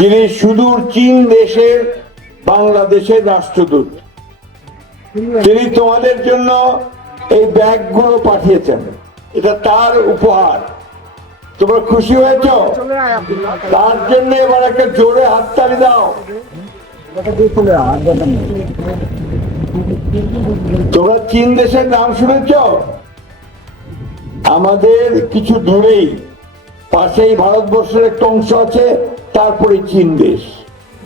যিনি সুদূর চীন দেশের বাংলাদেশের রাষ্ট্রদূত, তিনি তোমাদের জন্য এই ব্যাগগুলো পাঠিয়েছেন। এটা তার উপহার। তোমরা খুশি হয়েছ? তার জন্য এবার একটা জোরে হাততালি দাও। তোমরা চীন দেশের নাম শুনেছ? আমাদের কিছু দূরেই পাশেই ভারতবর্ষের একটা অংশ আছে, তারপরে চীন দেশ,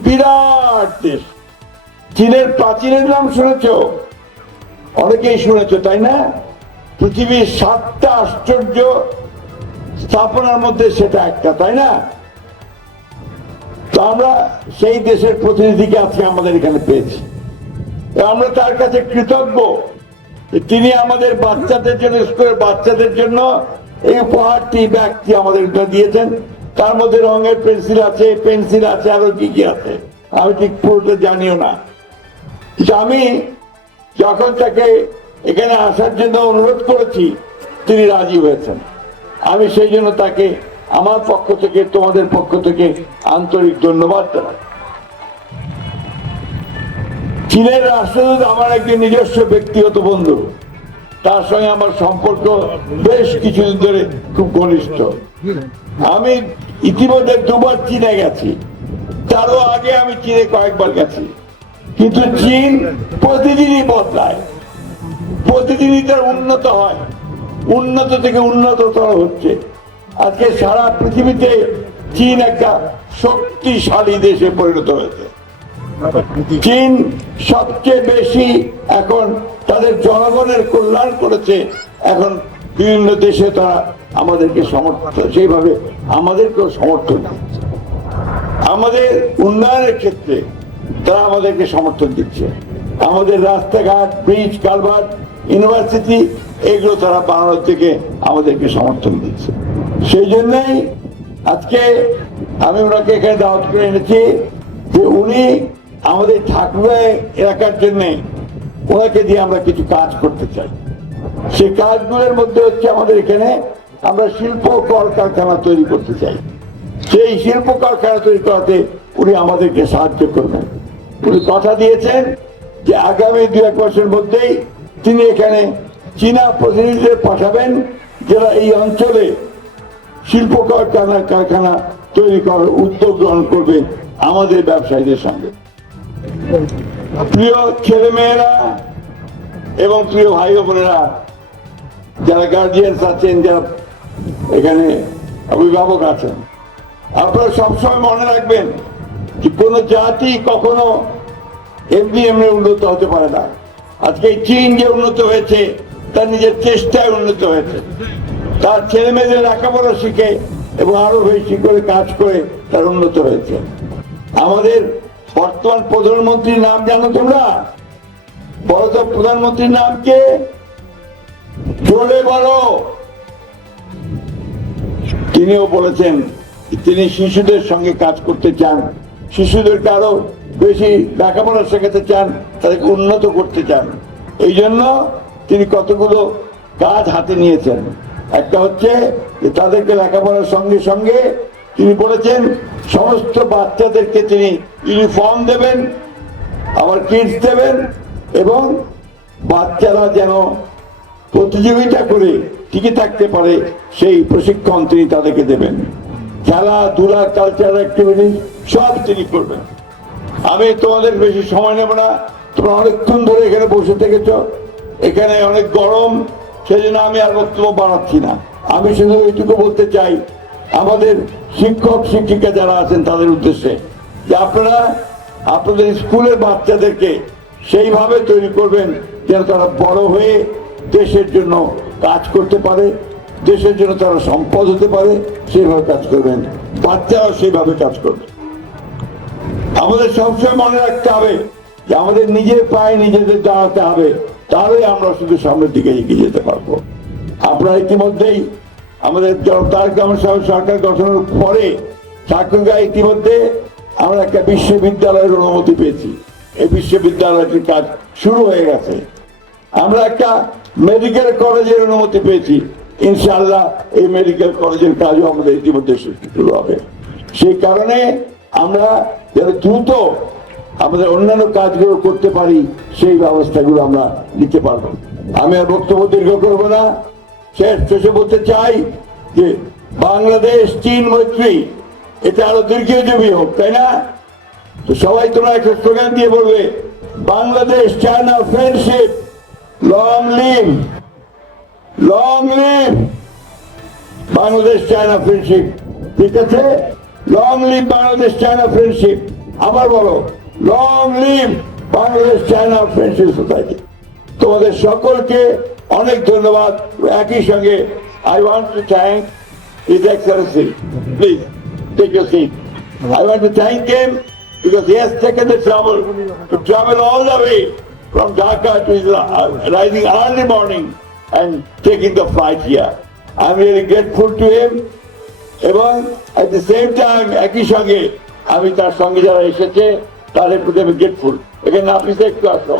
বিরাট দেশ। চীনের প্রাচীনের নাম শুনেছ? অনেকেই শুনেছ, তাই না? পৃথিবীর 7টা আশ্চর্য স্থাপনার মধ্যে সেটা একটা, তাই না? তো আমরা সেই দেশের প্রতিনিধিকে আজকে আমাদের এখানে পেয়েছি। আমরা তার কাছে কৃতজ্ঞ। তিনি আমাদের বাচ্চাদের জন্য, স্কুলের বাচ্চাদের জন্য এই উপহারটি, ব্যাগটি আমাদের দিয়েছেন। তার মধ্যে রঙের পেন্সিল আছে, পেন্সিল আছে, আরো কি কি আছে আমি ঠিক পুরোটা জানিও না। আমি যখন তাকে এখানে আসার জন্য অনুরোধ করেছি, তিনি রাজি হয়েছেন। আমি সেই জন্য তাকে আমার পক্ষ থেকে, তোমাদের পক্ষ থেকে আন্তরিক ধন্যবাদ জানাই। চীনের রাষ্ট্রদূত আমার একজন নিজস্ব ব্যক্তিগত বন্ধু। তার সঙ্গে আমার সম্পর্ক বেশ কিছুদিন ধরে খুব ঘনিষ্ঠ। আমি ইতিমধ্যে 2বার চীনে গেছি, তারও আগে আমি চীনে কয়েকবার গেছি। কিন্তু চীন প্রতিদিনই বদলায়, প্রতিদিনই তার উন্নত হয়, উন্নত থেকে উন্নততর হচ্ছে। আজকে সারা পৃথিবীতে চীন একটা শক্তিশালী দেশে পরিণত হয়েছে। চীন সবচেয়ে বেশি এখন তাদের জনগণের কল্যাণ করেছে। এখন বিভিন্ন দেশে তারা আমাদেরকে সমর্থন, সেইভাবে আমাদেরকেও সমর্থন দিচ্ছে। আমাদের উন্নয়নের ক্ষেত্রে তারা আমাদেরকে সমর্থন দিচ্ছে। আমাদের রাস্তাঘাট, ব্রিজ, কালভার্ট, ইউনিভার্সিটি, এগুলো তারা বানানোর থেকে আমাদেরকে সমর্থন দিচ্ছে। সেই জন্যই আজকে আমি ওনাকে এখানে দাওয়াত করে এনেছি যে উনি আমাদের ঠাকুরা এলাকার জন্য ওনাকে দিয়ে আমরা কিছু কাজ করতে চাই। সেই কাজগুলোর মধ্যে হচ্ছে আমাদের এখানে আমরা শিল্প কলকারখানা তৈরি করতে চাই। সেই শিল্প কলকারখানা তৈরি করাতে উনি আমাদেরকে সাহায্য করবেন। উনি কথা দিয়েছেন যে আগামী 2-1 মাসের মধ্যেই তিনি এখানে চীনা প্রতিনিধিদের পাঠাবেন, যারা এই অঞ্চলে শিল্প কারখানা তৈরি করার উদ্যোগ গ্রহণ করবে আমাদের ব্যবসায়ীদের সঙ্গে। প্রিয় ছেলে মেয়েরা এবং প্রিয় ভাই বোনেরা, যারা গার্জিয়ানস আছেন, যারা এখানে অভিভাবক আছেন, আপনারা সবসময় মনে রাখবেন যে কোনো জাতি কখনো এমনি এমনি উন্নত হতে পারে না। আজকে চীন যে উন্নত হয়েছে, তার নিজের চেষ্টায় উন্নত হয়েছে। তার ছেলে মেয়েদের লেখাপড়া শিখে এবং আরো বেশি করে কাজ করে তার উন্নত হয়েছে। আমাদের বর্তমান প্রধানমন্ত্রীর নাম জানো তোমরা? বলো তো, প্রধানমন্ত্রীর নাম কে? জোরে বলো। তিনিও বলেছেন তিনি শিশুদের সঙ্গে কাজ করতে চান, শিশুদেরকে আরো বেশি লেখাপড়া শেখাতে চান, তাদেরকে উন্নত করতে চান। এই জন্য তিনি কতগুলো কাজ হাতে নিয়েছেন। একটা হচ্ছে যে তাদেরকে লেখাপড়ার সঙ্গে সঙ্গে তিনি বলেছেন সমস্ত বাচ্চাদেরকে তিনি ইউনিফর্ম দেবেন, আবার কিটস দেবেন, এবং বাচ্চারা যেন প্রতিযোগিতা করে টিকে থাকতে পারে সেই প্রশিক্ষণ তিনি তাদেরকে দেবেন। খেলাধুলা, কালচারাল অ্যাক্টিভিটি সব তিনি করবেন। আমি তোমাদের বেশি সময় নেব না, তোমরা অনেকক্ষণ ধরে এখানে বসে থেকেছ, এখানে অনেক গরম, সেই জন্য আমি আর বক্তব্য বাড়াচ্ছি না। আমি শুধু এইটুকু বলতে চাই আমাদের শিক্ষক শিক্ষিকা যারা আছেন তাদের উদ্দেশ্যে যে আপনারা আপনাদের স্কুলের বাচ্চাদেরকে সেইভাবে তৈরি করবেন যেন তারা বড় হয়ে দেশের জন্য কাজ করতে পারে, দেশের জন্য তারা সম্পদ হতে পারে, সেইভাবে কাজ করবেন। বাচ্চারাও সেইভাবে কাজ করবে। আমাদের সবসময় মনে রাখতে হবে যে আমাদের নিজের পায়ে নিজেদের দাঁড়াতে হবে, তাহলেই আমরা শুধু সামনের দিকে এগিয়ে যেতে পারবো। আপনারা ইতিমধ্যেই আমাদের তারেক রহমান সাহেব সরকার গঠনের পরে ঠাকুরগাঁও ইতিমধ্যে আমরা একটা বিশ্ববিদ্যালয়ের অনুমতি পেয়েছি। এই বিশ্ববিদ্যালয়টির কাজ শুরু হয়ে গেছে। আমরা একটা মেডিকেল কলেজের অনুমতি পেয়েছি। ইনশাআল্লাহ এই মেডিকেল কলেজের কাজও আমাদের ইতিমধ্যে শুরু হবে। সেই কারণে আমরা যেন দ্রুত আমাদের অন্যান্য কাজগুলো করতে পারি, সেই ব্যবস্থাগুলো আমরা নিতে পারবো। আমি আর বক্তব্য দীর্ঘ করবো না, শেষে বলতে চাই যে বাংলাদেশ চীন মৈত্রী এটা আরো দীর্ঘজীবী হোক, তাই না? তো সবাই তোমরা একটা স্লোগান দিয়ে বলবে, Bangladesh China friendship long live, long live Bangladesh China friendship. ঠিক আছে, long live Bangladesh China friendship. আবার বলো, long live Bangladesh China friendship society. তোমাদের সকলকে অনেক ধন্যবাদ। একই সঙ্গে I want to thank His Excellency. Please take your seat. I want to thank him because he has taken the trouble to travel all the way from Dhaka to rising early morning and taking the flight here. I'm really grateful to him. এবং at the same time একই সঙ্গে আমি তার সঙ্গে যারা এসেছে তাদের প্রতি আমি গ্রেটফুল। এখানে আপনি একটু আসো,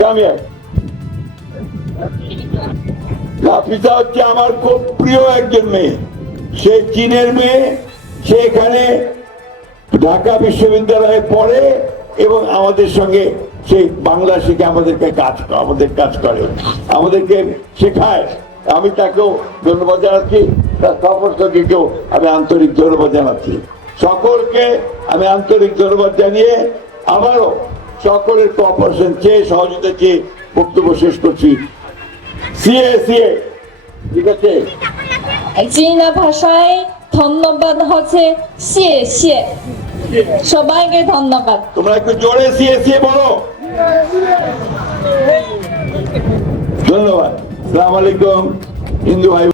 কামিয়া নাফিসা হচ্ছে আমার খুব প্রিয় একজন মেয়ে। সে চীনের মেয়ে, সে এখানে ঢাকা বিশ্ববিদ্যালয়ে পড়ে এবং আমাদের সঙ্গে সে বাংলা শিখে আমাদের কাজ করে, আমাদেরকে শেখায়। আমি তাকেও ধন্যবাদ জানাচ্ছি, তার সফরসঙ্গীকেও আমি আন্তরিক ধন্যবাদ জানাচ্ছি। সকলকে আমি আন্তরিক ধন্যবাদ জানিয়ে আবারও সকলের কোঅপারেশন চেয়ে, সহযোগিতা চেয়ে বক্তব্য শেষ করছি। সিএ ঠিক আছে, চীনা ভাষায় ধন্যবাদ হচ্ছে শিয়ে। সবাইকে ধন্যবাদ। তোমরা একটু জোরে সিএ বলো। ধন্যবাদ। আসসালামু আলাইকুম হিন্দু ভাই।